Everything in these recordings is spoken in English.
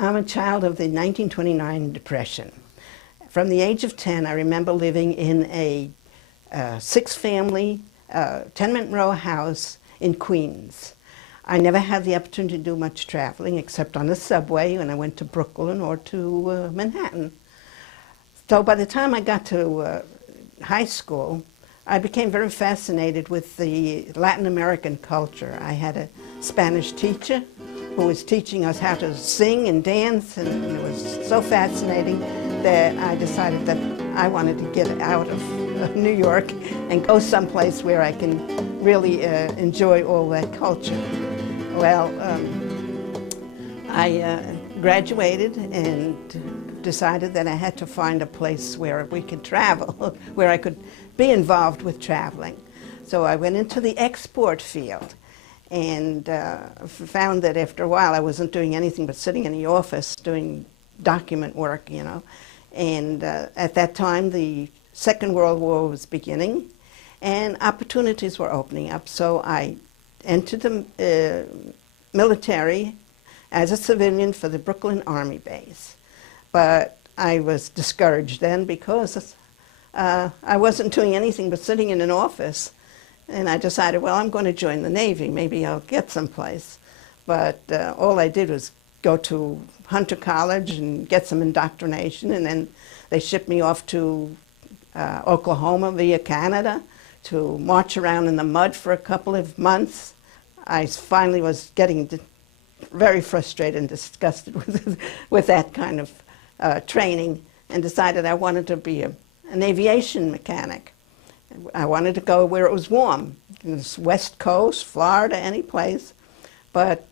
I'm a child of the 1929 Depression. From the age of 10, I remember living in a six-family, tenement row house in Queens. I never had the opportunity to do much traveling except on the subway when I went to Brooklyn or to Manhattan. So by the time I got to high school, I became very fascinated with the Latin American culture. I had a Spanish teacher who was teaching us how to sing and dance, and it was so fascinating that I decided that I wanted to get out of New York and go someplace where I can really enjoy all that culture. Well, I graduated and decided that I had to find a place where we could travel, where I could be involved with traveling. So I went into the export field and found that after a while I wasn't doing anything but sitting in the office doing document work, you know. And at that time the Second World War was beginning and opportunities were opening up. So I entered the military as a civilian for the Brooklyn Army base. But I was discouraged then because I wasn't doing anything but sitting in an office. And I decided, well, I'm going to join the Navy. Maybe I'll get someplace. But all I did was go to Hunter College and get some indoctrination. And then they shipped me off to Oklahoma via Canada to march around in the mud for a couple of months. I finally was getting very frustrated and disgusted with that kind of training and decided I wanted to be an aviation mechanic. I wanted to go where it was warm, West Coast, Florida, any place. But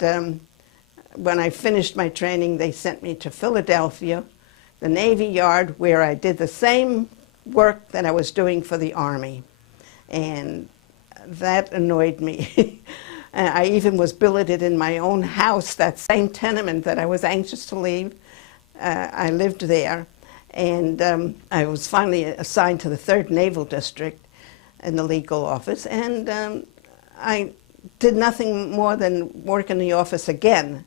when I finished my training, they sent me to Philadelphia, the Navy Yard, where I did the same work that I was doing for the Army. And that annoyed me. I even was billeted in my own house, that same tenement that I was anxious to leave. I lived there. And I was finally assigned to the 3rd Naval District in the legal office, and I did nothing more than work in the office again.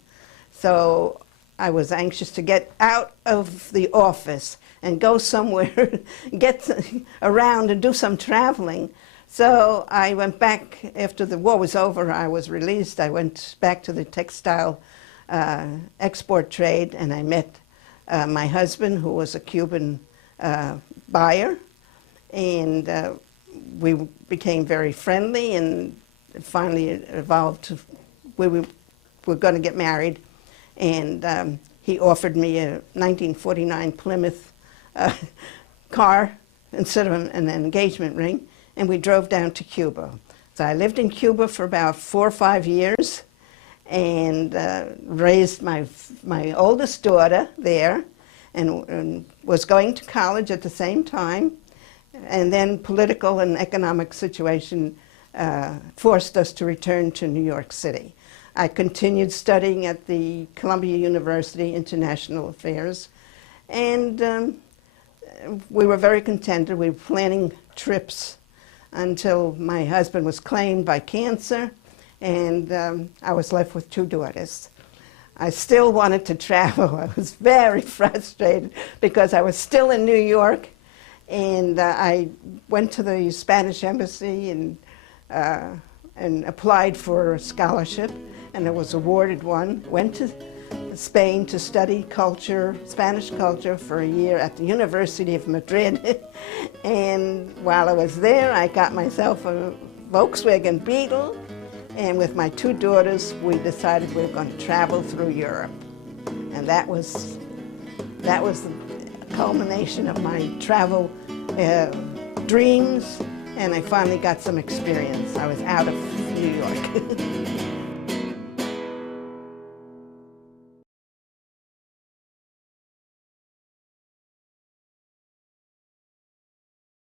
So I was anxious to get out of the office and go somewhere, get around and do some traveling. So I went back, after the war was over, I was released. I went back to the textile export trade, and I met my husband, who was a Cuban buyer, and we became very friendly, and finally it evolved to where we were going to get married. And he offered me a 1949 Plymouth car instead of an engagement ring, and we drove down to Cuba. So I lived in Cuba for about 4 or 5 years, and raised my oldest daughter there, and was going to college at the same time. And then political and economic situation forced us to return to New York City. I continued studying at the Columbia University International Affairs, and we were very contented. We were planning trips until my husband was claimed by cancer, and I was left with 2 daughters. I still wanted to travel. I was very frustrated because I was still in New York, and I went to the Spanish embassy and applied for a scholarship, and I was awarded one. Went to Spain to study culture, Spanish culture, for a year at the University of Madrid. And while I was there, I got myself a Volkswagen Beetle, and with my 2 daughters, we decided we were going to travel through Europe. And that was the culmination of my travel dreams, and I finally got some experience. I was out of New York.